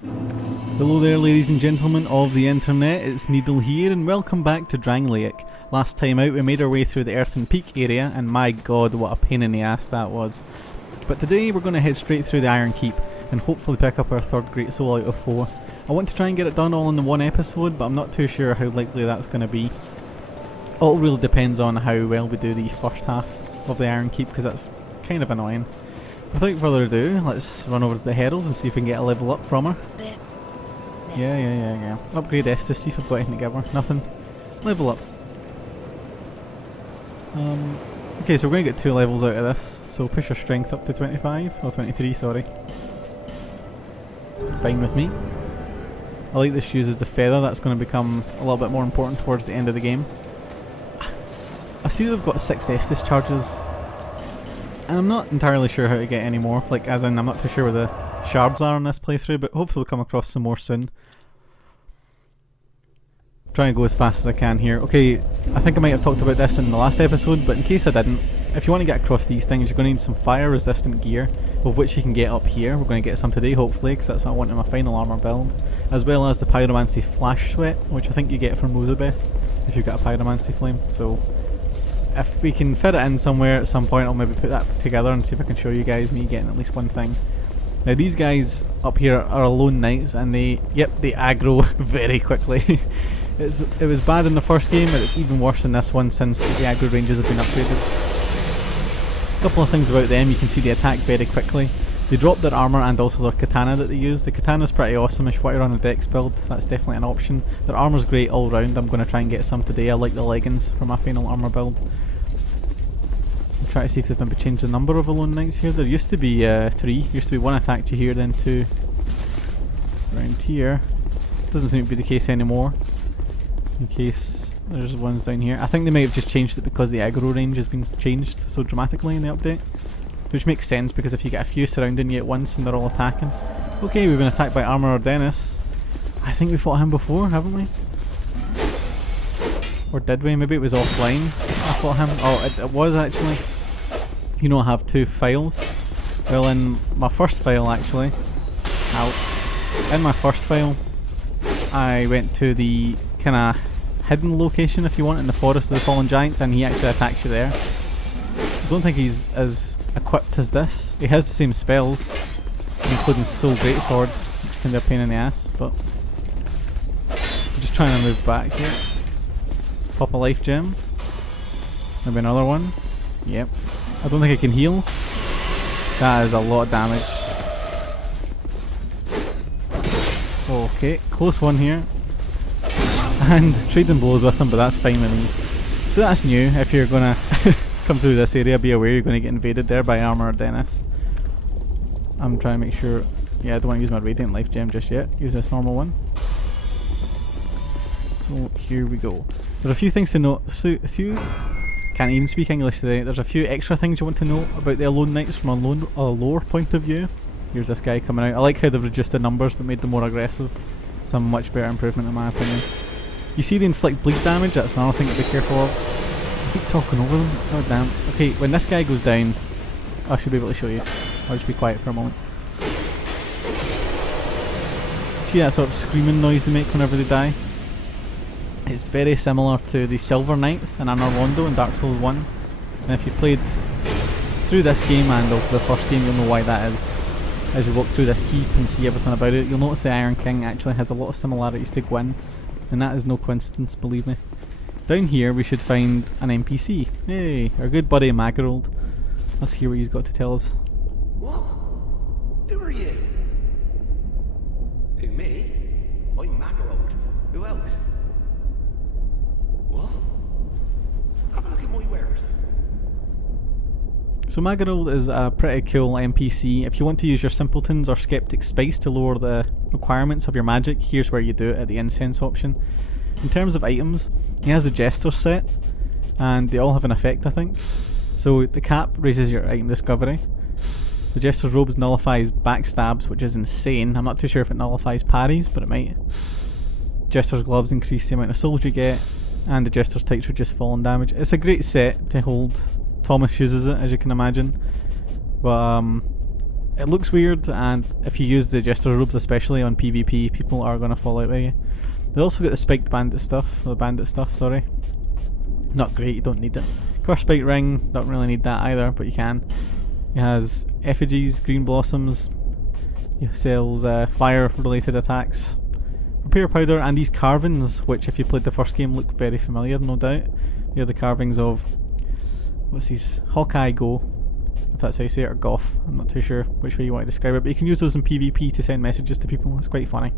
Hello there ladies and gentlemen of the internet, it's Needle here and welcome back to Drangleic. Last time out we made our way through the Earthen Peak area and my god what a pain in the ass that was. But today we're going to head straight through the Iron Keep and hopefully pick up our third Great Soul out of 4. I want to try and get it done all in the one episode, but I'm not too sure how likely that's going to be. All really depends on how well we do the first half of the Iron Keep, because that's kind of annoying. Without further ado, let's run over to the Herald and see if we can get a level up from her. Yeah. Upgrade Estes, see if I've got anything to give her. Nothing. Level up. Okay, so we're going to get 2 levels out of this. So push her strength up to 25, or 23, sorry. Fine with me. I like that she uses the feather, that's going to become a little bit more important towards the end of the game. I see that we've got 6 Estes charges. And I'm not entirely sure how to get any more, like as in I'm not too sure where the shards are in this playthrough, but hopefully we'll come across some more soon. Try and go as fast as I can here. Okay, I think I might have talked about this in the last episode, but in case I didn't, if you want to get across these things, you're going to need some fire resistant gear, of which you can get up here. We're going to get some today hopefully, because that's what I want in my final armour build, as well as the pyromancy flash sweat, which I think you get from Rosabeth if you've got a pyromancy flame. So if we can fit it in somewhere at some point, I'll maybe put that together and see if I can show you guys me getting at least one thing. Now these guys up here are lone knights and they aggro very quickly. It was bad in the first game, but it's even worse in this one since the aggro ranges have been upgraded. A couple of things about them, you can see they attack very quickly. They drop their armour and also their katana that they use. The katana's pretty awesome if you want to run a dex build, that's definitely an option. Their armour's great all round, I'm going to try and get some today. I like the leggings for my final armour build. I'll try to see if they've maybe changed the number of lone knights here. There used to be 3, used to be 1 attack to here, then 2 around here. Doesn't seem to be the case anymore. In case there's ones down here. I think they might have just changed it because the aggro range has been changed so dramatically in the update. Which makes sense because if you get a few surrounding you at once and they're all attacking. Okay, we've been attacked by Armour Dennis. I think we fought him before, haven't we? Or did we? Maybe it was offline. I fought him. Oh, it was actually. You know I have 2 files. Well, in my first file actually. In my first file, I went to the kind of hidden location, if you want, in the Forest of the Fallen Giants, and he actually attacks you there. I don't think he's as equipped as this. He has the same spells, including Soul Greatsword, which can be a pain in the ass, but I'm just trying to move back here. Pop a life gem. Maybe another one. Yep. I don't think I can heal. That is a lot of damage. Okay, close one here. And trading blows with him, but that's fine with me. So that's new. If you're gonna come through this area, be aware you're gonna get invaded there by Armour Dennis. I'm trying to make sure. Yeah, I don't want to use my Radiant Life Gem just yet. Use this normal one. So here we go. There's a few things to note. So a few. Can't even speak English today. There's a few extra things you want to know about the Alone Knights from a lore point of view. Here's this guy coming out. I like how they've reduced the numbers but made them more aggressive. Some much better improvement in my opinion. You see the inflict bleed damage, that's another thing to be careful of. I keep talking over them, god damn. Okay, when this guy goes down, I should be able to show you. I'll just be quiet for a moment. See that sort of screaming noise they make whenever they die? It's very similar to the Silver Knights in Anor Londo in Dark Souls 1. And if you played through this game and also the first game, you'll know why that is. As you walk through this keep and see everything about it, you'll notice the Iron King actually has a lot of similarities to Gwyn. And that is no coincidence, believe me. Down here we should find an NPC. Hey, our good buddy Magarold. Let's hear what he's got to tell us. What? Who are you? Who, me? I'm Magarold. Who else? What? Have a look at my wares. So Magarold is a pretty cool NPC. If you want to use your Simpletons or Skeptic Spice to lower the requirements of your magic, here's where you do it at the Incense option. In terms of items, he has the Jester set, and they all have an effect I think. So the cap raises your item discovery. The Jester's Robes nullifies backstabs, which is insane. I'm not too sure if it nullifies parries, but it might. Jester's Gloves increase the amount of souls you get, and the Jester's Tights reduce falling damage. It's a great set to hold. Thomas uses it, as you can imagine, but It looks weird, and if you use the Jester's robes, especially on PvP, people are going to fall out with you. They also got the spiked bandit stuff, or the bandit stuff, sorry. Not great, you don't need it. Curse spike ring, don't really need that either, but you can. It has effigies, green blossoms, it sells fire related attacks, repair powder, and these carvings, which if you played the first game look very familiar, no doubt. They're the carvings of, what's these, Hawkeye Go, if that's how you say it, or Goth. I'm not too sure which way you want to describe it, but you can use those in PvP to send messages to people. It's quite funny.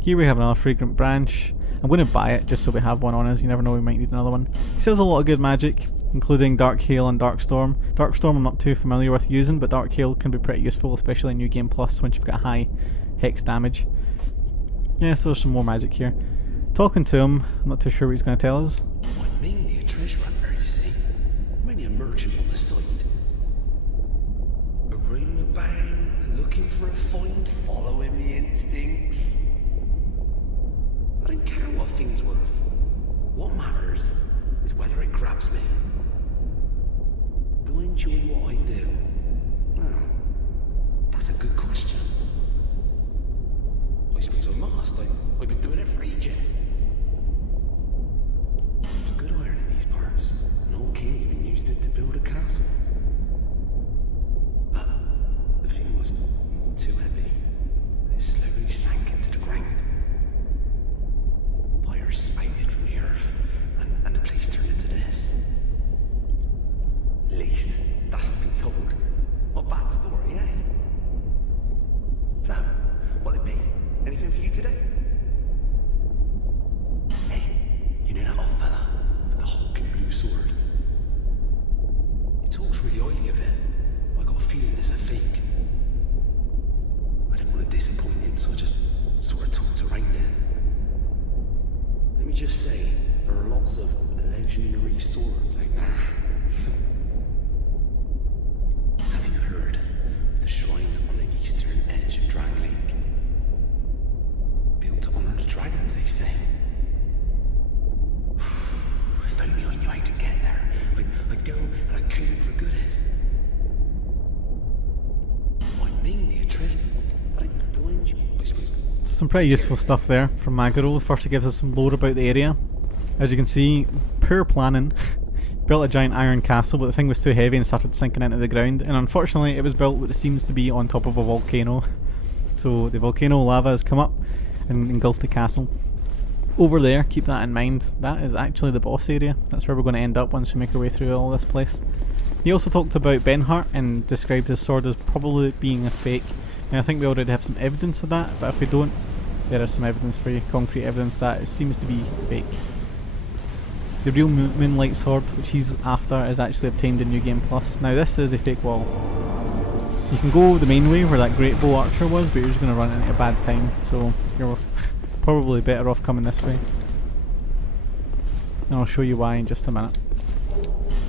Here we have another fragrant branch. I'm going to buy it just so we have one on us. You never know, we might need another one. It sells a lot of good magic, including Dark Hail and Dark Storm. Dark Storm I'm not too familiar with using, but Dark Hail can be pretty useful, especially in New Game Plus once you've got high hex damage. Yeah, so there's some more magic here. Talking to him, I'm not too sure what he's going to tell us. I'm mainly a treasure hunter, you see. Mainly a merchant on the side. A ring about, looking for a find, following me instincts. I don't care what a thing's worth. What matters is whether it grabs me. Do I enjoy what I do? Well, that's a good question. I suppose I must. I've been doing it for ages. There's good iron in these parts. An old king even used it to build a castle. But the thing was too heavy, and it slowly sank into the ground. Fire spouted from the earth, and the place turned into this. At least, that's what I've been told. What a bad story, eh? So, what it be? Anything for you today? Hey, you know that old fella with the hulking blue sword? He talks really highly of it. I got a feeling it's a fake. I didn't want to disappoint him, so I just sort of talked around it. Let me just say, there are lots of legendary swords out there. Have you heard of the shrine on the eastern edge of Dragon Lake? Built to honor the dragons, they say. If only I knew how to get there. I'd go and I'd count it for goodies. I'm mainly a treasure, but I do enjoy, I suppose. Some pretty useful stuff there from Aggro. First it gives us some lore about the area. As you can see, poor planning. Built a giant iron castle, but the thing was too heavy and started sinking into the ground, and unfortunately it was built what it seems to be on top of a volcano. So the volcano lava has come up and engulfed the castle. Over there, keep that in mind, that is actually the boss area. That's where we're going to end up once we make our way through all this place. He also talked about Benhart and described his sword as probably being a fake. And I think we already have some evidence of that, but if we don't, there is some evidence for you, concrete evidence that it seems to be fake. The real Moonlight sword, which he's after, is actually obtained in New Game Plus. Now this is a fake wall. You can go the main way where that great bow archer was, but you're just going to run into a bad time, so you're probably better off coming this way. And I'll show you why in just a minute.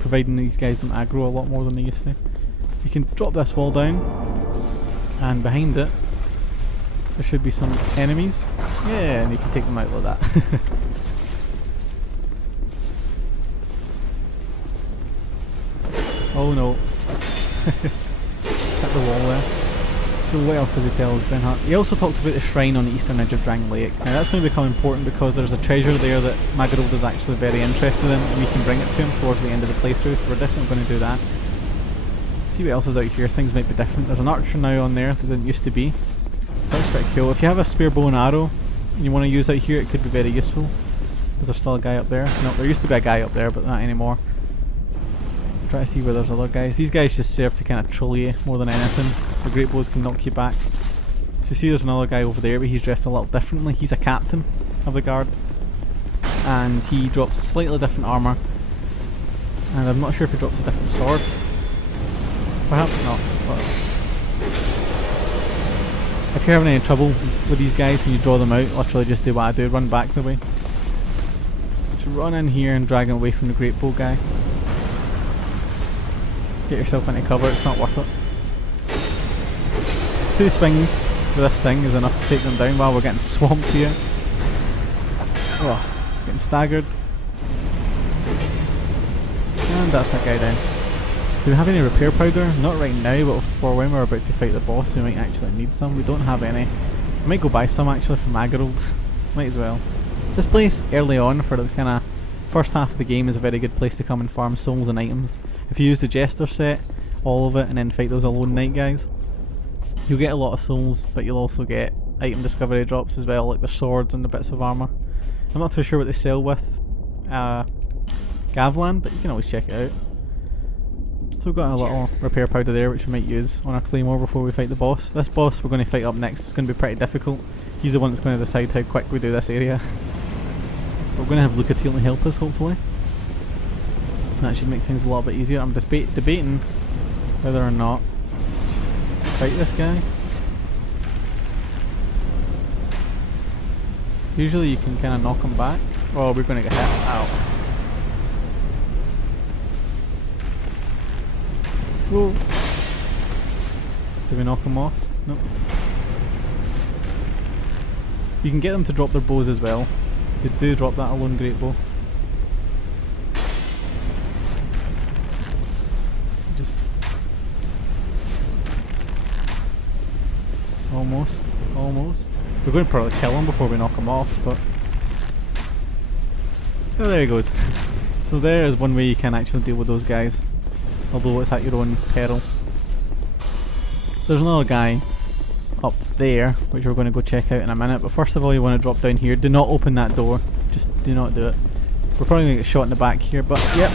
Providing these guys don't aggro a lot more than they used to. You can drop this wall down, and behind it there should be some enemies. Yeah, and you can take them out like that. Oh no. Hit the wall there. So what else did he tell us, Benhart? He also talked about the shrine on the eastern edge of Dragon Lake. Now that's going to become important because there's a treasure there that Magarold is actually very interested in, and we can bring it to him towards the end of the playthrough, so we're definitely going to do that. See what else is out here. Things might be different. There's an archer now on there that didn't used to be, so that's pretty cool. If you have a spare bow and arrow and you want to use out here, it could be very useful. Is there still a guy up there? No, there used to be a guy up there, but not anymore. Try to see where there's other guys. These guys just serve to kind of troll you more than anything. The great bows can knock you back. So you see there's another guy over there, but he's dressed a little differently. He's a captain of the guard, and he drops slightly different armour, and I'm not sure if he drops a different sword. Perhaps not, but if you're having any trouble with these guys when you draw them out, literally just do what I do, run back the way. Just run in here and drag him away from the great bow guy. Get yourself into cover, it's not worth it. 2 swings with this thing is enough to take them down while we're getting swamped here. Oh, getting staggered. And that's that guy down. Do we have any repair powder? Not right now, but for when we're about to fight the boss we might actually need some. We don't have any. I might go buy some actually from Aggro. Might as well. This place early on for the kind of first half of the game is a very good place to come and farm souls and items. If you use the Jester set, all of it, and then fight those Alone Knight guys, you'll get a lot of souls, but you'll also get item discovery drops as well, like the swords and the bits of armour. I'm not too sure what they sell with Gavlan, but you can always check it out. So we've got a little repair powder there which we might use on our claymore before we fight the boss. This boss we're going to fight up next is going to be pretty difficult. He's the one that's going to decide how quick we do this area. But we're going to have Lucatiel to help us hopefully. That should make things a little bit easier. I'm debating whether or not to just fight this guy. Usually you can kind of knock him back. Oh, we're going to get hit. Ow. Whoa. Did we knock him off? Nope. You can get them to drop their bows as well. They do drop that Alone Great Bow. Just... Almost. We're going to probably kill him before we knock him off, but... Oh, there he goes. So there is one way you can actually deal with those guys. Although it's at your own peril. There's another guy up there, which we're going to go check out in a minute. But first of all, you want to drop down here. Do not open that door. Just do not do it. We're probably going to get shot in the back here, but yep.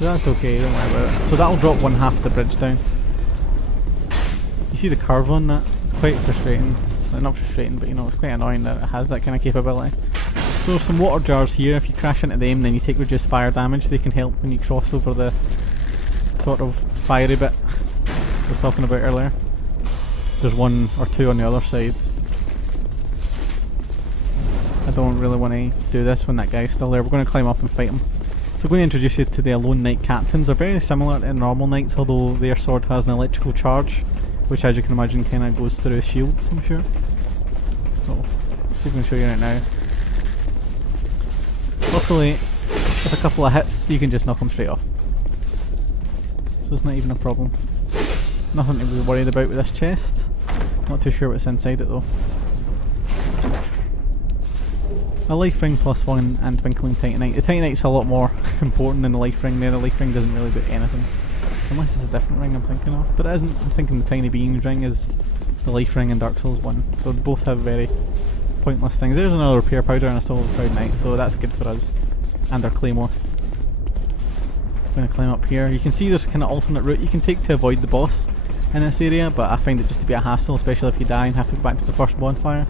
That's okay, don't worry about it. So that'll drop one half of the bridge down. You see the curve on that? It's quite frustrating. Well, not frustrating, but you know, it's quite annoying that it has that kind of capability. So some water jars here. If you crash into them, then you take reduced fire damage. They can help when you cross over the sort of fiery bit I was talking about earlier. There's one or two on the other side. I don't really want to do this when that guy's still there. We're going to climb up and fight him. So I'm going to introduce you to the Alone Knight captains. They're very similar to normal knights, although their sword has an electrical charge, which as you can imagine kind of goes through shields, I'm sure. Oh, see if I can show you right now. Luckily, with a couple of hits, you can just knock them straight off. So it's not even a problem. Nothing to be worried about with this chest. Not too sure what's inside it though. A life ring +1 and twinkling titanite. The titanite's a lot more important than the life ring there. The life ring doesn't really do anything. Unless it's a different ring I'm thinking of. But it isn't. I'm thinking the tiny beings ring is the life ring in Dark Souls 1. So they both have very pointless things. There's another repair powder and a Soul of the Proud Knight, so that's good for us. And our claymore. I'm going to climb up here. You can see there's a kind of alternate route you can take to avoid the boss in this area, but I find it just to be a hassle, especially if you die and have to go back to the first bonfire.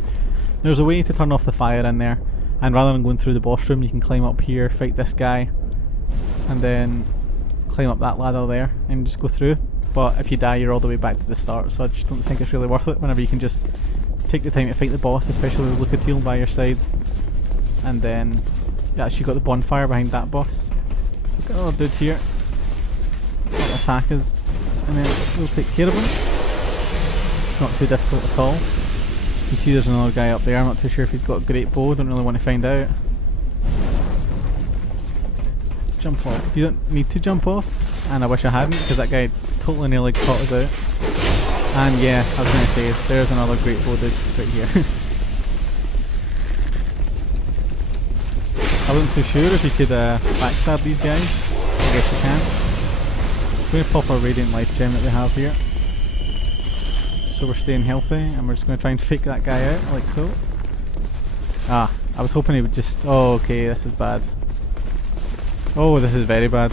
There's a way to turn off the fire in there, and rather than going through the boss room, you can climb up here, fight this guy, and then climb up that ladder there and just go through. But if you die, you're all the way back to the start, so I just don't think it's really worth it whenever you can just take the time to fight the boss, especially with Lucatiel by your side. And then you actually got the bonfire behind that boss. So we've got another dude here. That'll attack us, and then we'll take care of him. Not too difficult at all. You see there's another guy up there. I'm not too sure if he's got a great bow. Don't really want to find out. Jump off. You don't need to jump off, and I wish I hadn't, because that guy totally nearly caught us out. And yeah, I was going to say, there's another great bow dude right here. I wasn't too sure if you could backstab these guys. I guess you can. I'm going to pop our Radiant Life Gem that we have here. So we're staying healthy, and we're just going to try and fake that guy out, like so. Ah, I was hoping he would just... Oh, okay, this is bad. Oh, this is very bad.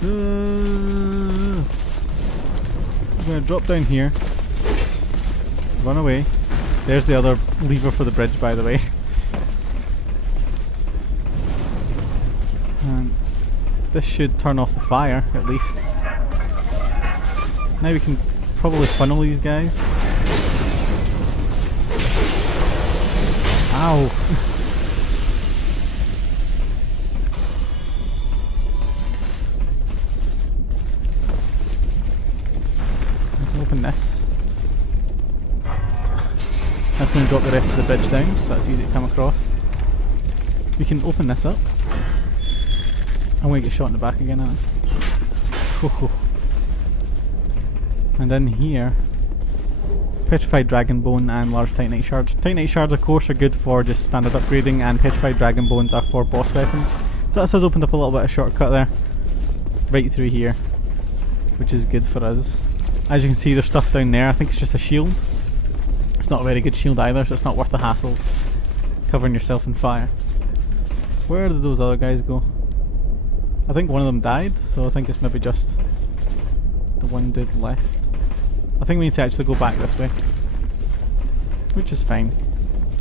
I'm going to drop down here. Run away. There's the other lever for the bridge, by the way. And this should turn off the fire, at least. Now we can probably funnel these guys. Ow! Open this. That's going to drop the rest of the bridge down, so that's easy to come across. We can open this up. I'm gonna get shot in the back again, aren't I? And in here, Petrified Dragon Bone and large Titanite shards. Titanite shards, of course, are good for just standard upgrading, and Petrified Dragon Bones are for boss weapons. So this has opened up a little bit of shortcut there, right through here, which is good for us. As you can see, there's stuff down there. I think it's just a shield. It's not a very good shield either, so it's not worth the hassle of covering yourself in fire. Where did those other guys go? I think one of them died, so I think it's maybe just the one dude left. I think we need to actually go back this way, which is fine.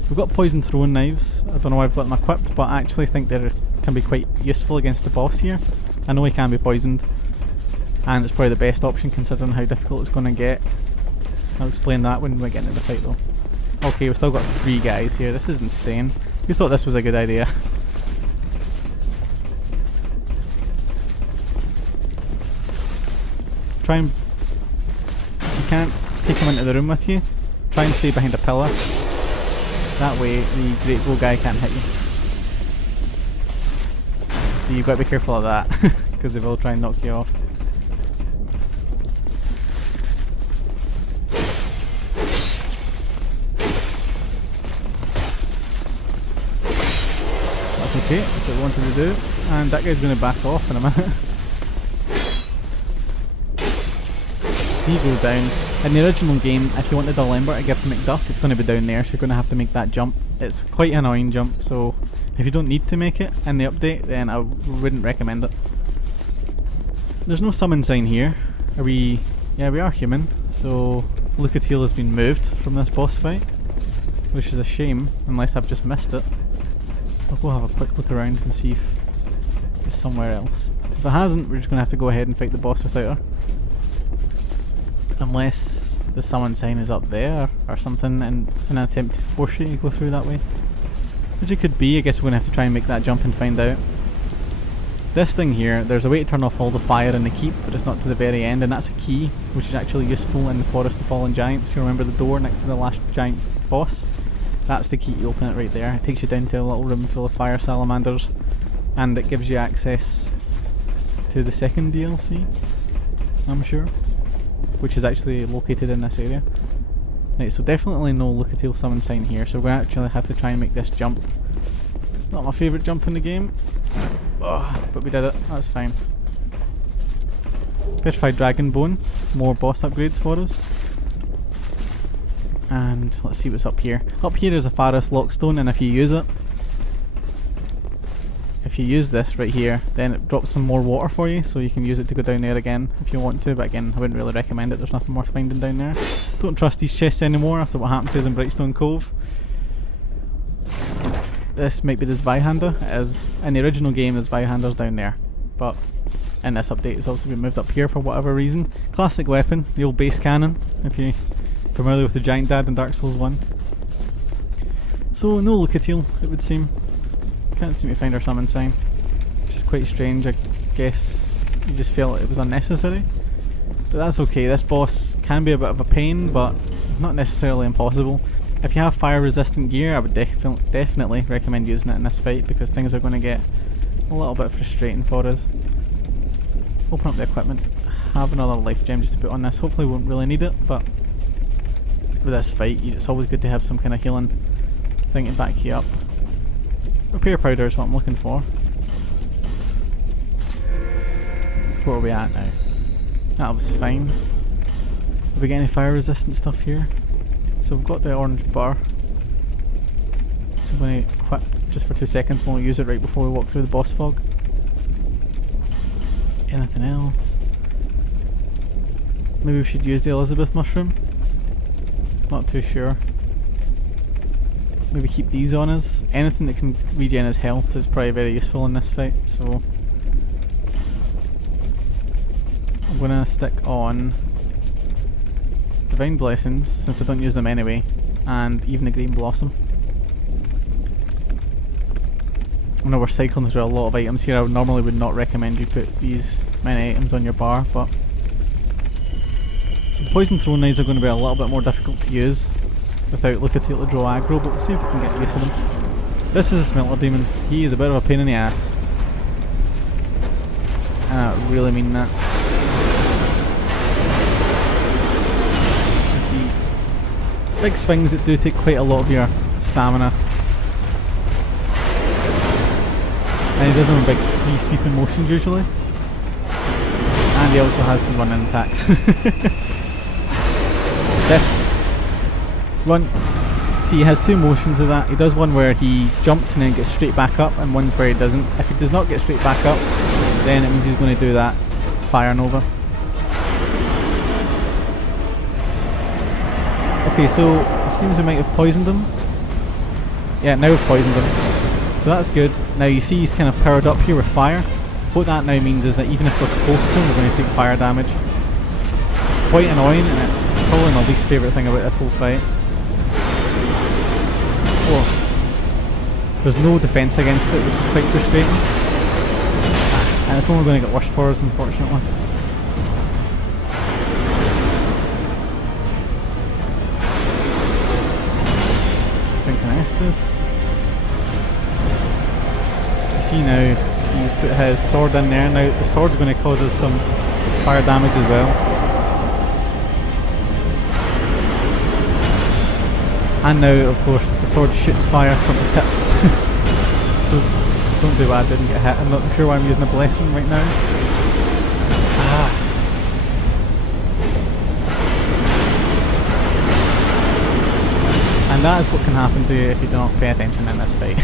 We've got poison throwing knives. I don't know why I've got them equipped, but I actually think they can be quite useful against the boss here. I know he can be poisoned, and it's probably the best option considering how difficult it's going to get. I'll explain that when we get into the fight though. Okay, we've still got 3 guys here. This is insane. Who thought this was a good idea? Try and... if you can't take him into the room with you, try and stay behind a pillar. That way the great bow guy can't hit you. So you've got to be careful of that, because they will try and knock you off. That's okay, that's what we wanted to do. And that guy's going to back off in a minute. He goes down. In the original game, if you wanted a Lambert to give to McDuff, it's going to be down there, so you're going to have to make that jump. It's quite an annoying jump, so if you don't need to make it in the update, then I wouldn't recommend it. There's no summon sign here. Are we... yeah, we are human, so Lucatiel has been moved from this boss fight, which is a shame, unless I've just missed it. I'll go have a quick look around and see if it's somewhere else. If it hasn't, we're just going to have to go ahead and fight the boss without her. Unless the summon sign is up there or something in an attempt to force you to go through that way. Which it could be. I guess we're going to have to try and make that jump and find out. This thing here, there's a way to turn off all the fire in the keep, but it's not to the very end, and that's a key, which is actually useful in the Forest of Fallen Giants. You remember the door next to the last giant boss? That's the key to open it right there. It takes you down to a little room full of fire salamanders, and it gives you access to the second DLC, I'm sure, which is actually located in this area. Right, so definitely no Lucatiel summon sign here, so we actually have to try and make this jump. It's not my favourite jump in the game, but we did it, that's fine. Petrified Dragon Bone, more boss upgrades for us. And let's see what's up here. Up here is a Pharos Lockstone, and if you use it, if you use this right here, then it drops some more water for you, so you can use it to go down there again if you want to, but again, I wouldn't really recommend it. There's nothing worth finding down there. Don't trust these chests anymore after what happened to us in Brightstone Cove. This might be the Zweihander. It is. In the original game, the Zweihander's down there, but in this update it's also been moved up here for whatever reason. Classic weapon, the old base cannon, if you're familiar with the Giant Dad in Dark Souls 1. So no Lucatiel, it would seem. Can't seem to find our summon sign, which is quite strange. I guess you just felt it was unnecessary, but that's okay. This boss can be a bit of a pain, but not necessarily impossible. If you have fire resistant gear, I would definitely recommend using it in this fight, because things are going to get a little bit frustrating for us. Open up the equipment, have another life gem just to put on this. Hopefully we won't really need it, but with this fight it's always good to have some kind of healing thing to back you up. Repair powder is what I'm looking for. Where are we at now? That was fine. Have we got any fire resistant stuff here? So we've got the orange bar. So I'm going to equip just for 2 seconds, we'll use it right before we walk through the boss fog. Anything else? Maybe we should use the Elizabeth mushroom? Not too sure. Maybe keep these on us. Anything that can regen his health is probably very useful in this fight, so I'm gonna stick on Divine Blessings, since I don't use them anyway, and even the Green Blossom. I know we're cycling through a lot of items here. I normally would not recommend you put these many items on your bar, but so the poison throwing knives are going to be a little bit more difficult to use without Lucatiel to draw aggro, but we'll see if we can get used to them. This is a Smelter Demon. He is a bit of a pain in the ass. And I really mean that. You see, big swings that do take quite a lot of your stamina. And he does them in big 3 sweeping motions usually. And he also has some running attacks. This one, see, he has 2 motions of that. He does one where he jumps and then gets straight back up, and one's where he doesn't. If he does not get straight back up, then it means he's going to do that Fire Nova. Okay, so it seems we might have poisoned him. Yeah, now we've poisoned him. So that's good. Now you see he's kind of powered up here with fire. What that now means is that even if we're close to him, we're going to take fire damage. It's quite annoying, and it's probably my least favourite thing about this whole fight. Oh. There's no defence against it, which is quite frustrating. And it's only going to get worse for us, unfortunately. This. You see now he's put his sword in there. Now the sword's going to cause us some fire damage as well. And now of course the sword shoots fire from its tip. So don't do what I didn't get hit. I'm not sure why I'm using a blessing right now. And that is what can happen to you if you do not pay attention in this fight.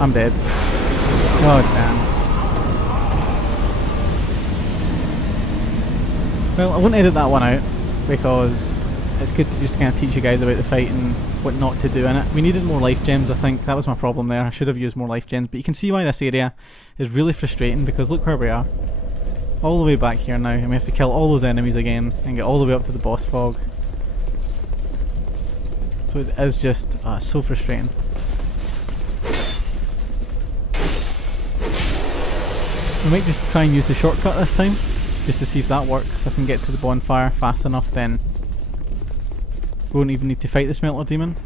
I'm dead. God damn. Well, I won't edit that one out because it's good to just kind of teach you guys about the fight and what not to do in it. We needed more life gems, I think. That was my problem there. I should have used more life gems, but you can see why this area is really frustrating because look where we are. All the way back here now, and we have to kill all those enemies again and get all the way up to the boss fog. So it is just so frustrating. We might just try and use the shortcut this time, just to see if that works. If I can get to the bonfire fast enough, then we won't even need to fight the smelter demon.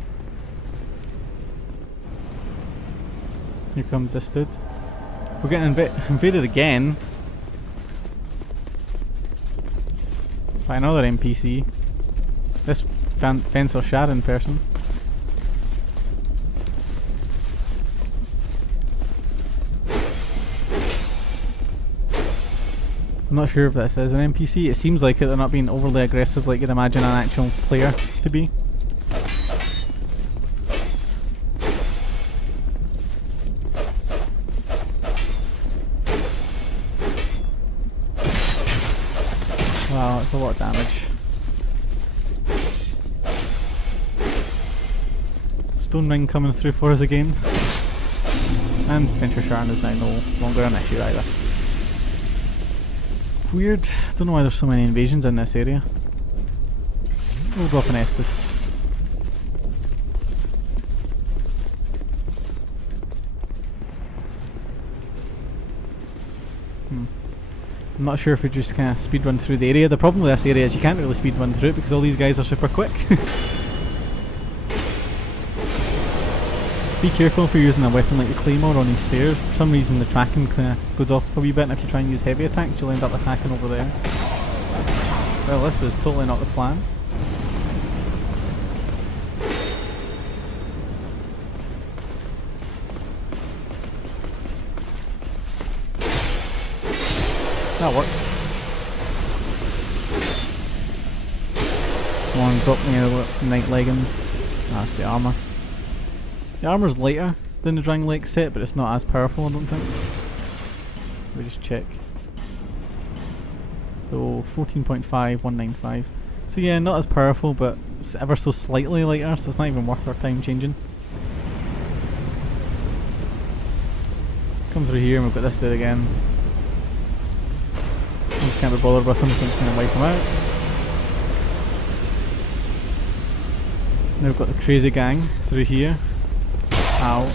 Here comes this dude. We're getting invaded again by another NPC. This Fencer Sharon person. I'm not sure if this is an NPC. It seems like it. They're not being overly aggressive like you'd imagine an actual player to be. Wow, that's a lot of damage. Stone ring coming through for us again. And Fincher Sharon is now no longer an issue either. Weird. Don't know why there's so many invasions in this area. We'll drop an Estus. I'm not sure if we just kind of speedrun through the area. The problem with this area is you can't really speedrun through it because all these guys are super quick. Be careful if you're using a weapon like the Claymore on these stairs. For some reason the tracking kind of goes off a wee bit, and if you try and use heavy attacks you'll end up attacking over there. Well, this was totally not the plan. That worked. Come on, drop me the night leggings. That's the armour. The armour's lighter than the Dragon Lake set, but it's not as powerful, I don't think. Let me just check. So 14.5, 195. So yeah, not as powerful, but it's ever so slightly lighter, so it's not even worth our time changing. Come through here and we've got this dude again. I just can't be bothered with him, so I'm just going to wipe him out. Now we've got the crazy gang through here. Ow.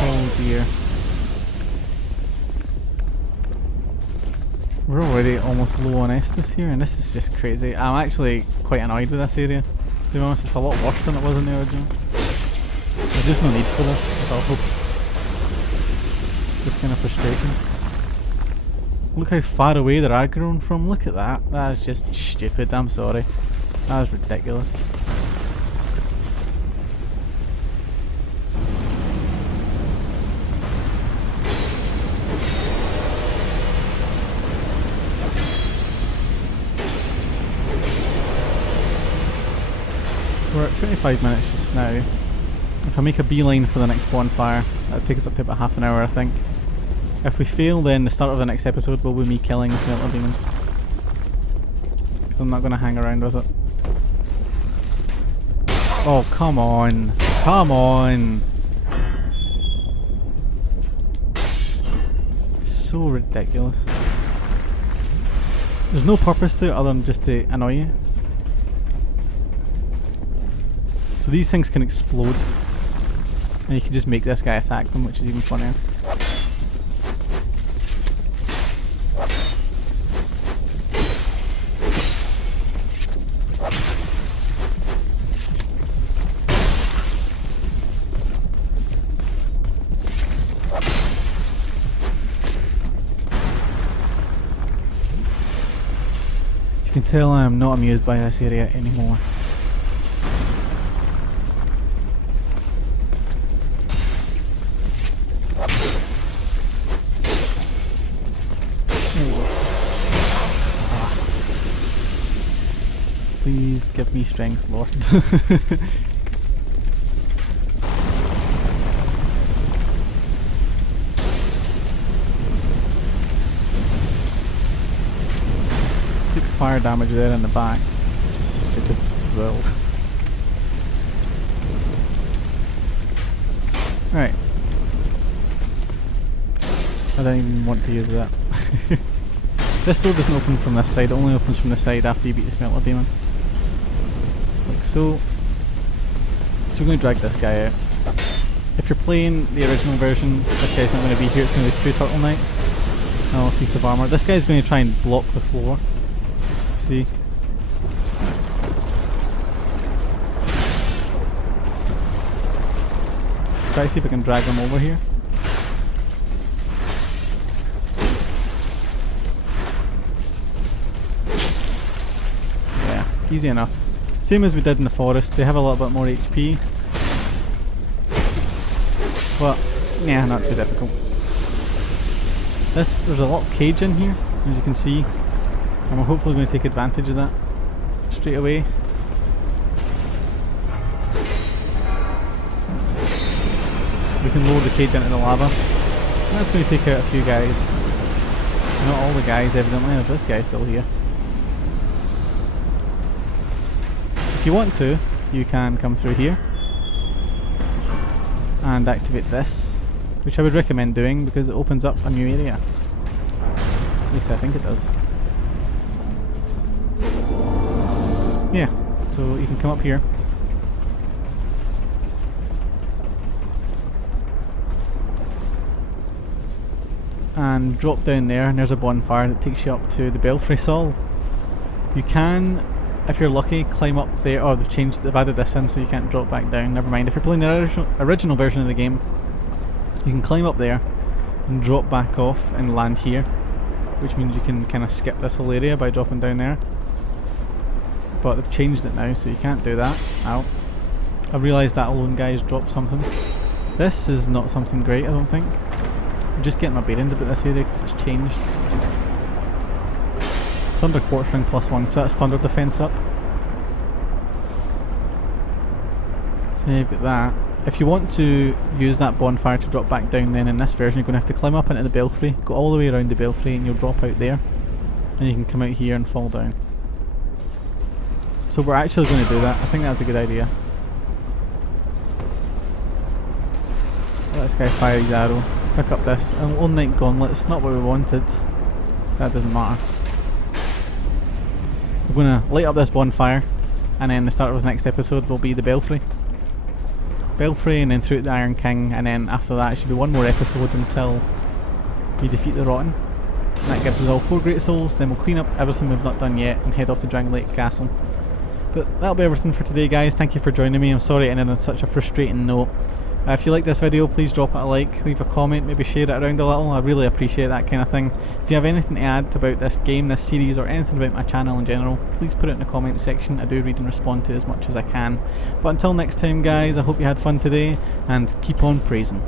Oh dear. We're already almost low on Estus here, and this is just crazy. I'm actually quite annoyed with this area, to be honest. It's a lot worse than it was in the original. There's just no need for this at all. Just kind of frustrating. Look how far away they're aggroing from. Look at that. That is just stupid. I'm sorry. That is ridiculous. So we're at 25 minutes just now. If I make a beeline for the next bonfire, that'll take us up to about half an hour, I think. If we fail, then the start of the next episode will be me killing the smelter demon. Because I'm not going to hang around with it. Oh, come on. Come on. So ridiculous. There's no purpose to it other than just to annoy you. So these things can explode. And you can just make this guy attack them, which is even funnier. You can tell I am not amused by this area anymore. Please give me strength, Lord. Took fire damage there in the back, which is stupid as well. Right. I don't even want to use that. This door doesn't open from this side, it only opens from the side after you beat the smelter demon. Like so. So we're going to drag this guy out. If you're playing the original version, this guy's not going to be here, it's going to be 2 turtle knights. Oh, a piece of armour. This guy's going to try and block the floor. See? Try to see if I can drag him over here. Yeah, easy enough. Same as we did in the forest, they have a little bit more HP. But, yeah, not too difficult. There's a little cage in here, as you can see. And we're hopefully going to take advantage of that straight away. We can lower the cage into the lava. And that's going to take out a few guys. Not all the guys, evidently. There's this guy still here. If you want to, you can come through here and activate this, which I would recommend doing because it opens up a new area. At least I think it does. Yeah, so you can come up here. And drop down there, and there's a bonfire that takes you up to the Belfry Sol. You can, if you're lucky, climb up there. Oh, they've added this in so you can't drop back down. Never mind. If you're playing the original version of the game, you can climb up there and drop back off and land here, which means you can kind of skip this whole area by dropping down there. But they've changed it now, so you can't do that. Ow. I realised that alone guy's dropped something. This is not something great, I don't think. I'm just getting my bearings about this area because it's changed. Thunder Quartz Ring +1, so that's Thunder Defense up. So you've got that. If you want to use that bonfire to drop back down, then in this version you're going to have to climb up into the Belfry, go all the way around the Belfry, and you'll drop out there. And you can come out here and fall down. So we're actually going to do that. I think that's a good idea. Let this guy fire his arrow. Pick up this. An all-night gauntlet. It's not what we wanted. That doesn't matter. We're going to light up this bonfire, and then the start of the next episode will be the Belfry. Belfry, and then through to the Iron King, and then after that it should be one more episode until we defeat the Rotten. And that gives us all 4 great souls, then we'll clean up everything we've not done yet and head off to Dragon Lake Castle. But that'll be everything for today, guys. Thank you for joining me. I'm sorry it ended on such a frustrating note. If you like this video, please drop it a like, leave a comment, maybe share it around a little. I really appreciate that kind of thing. If you have anything to add about this game, this series, or anything about my channel in general, please put it in the comment section. I do read and respond to as much as I can. But until next time, guys, I hope you had fun today, and keep on praising.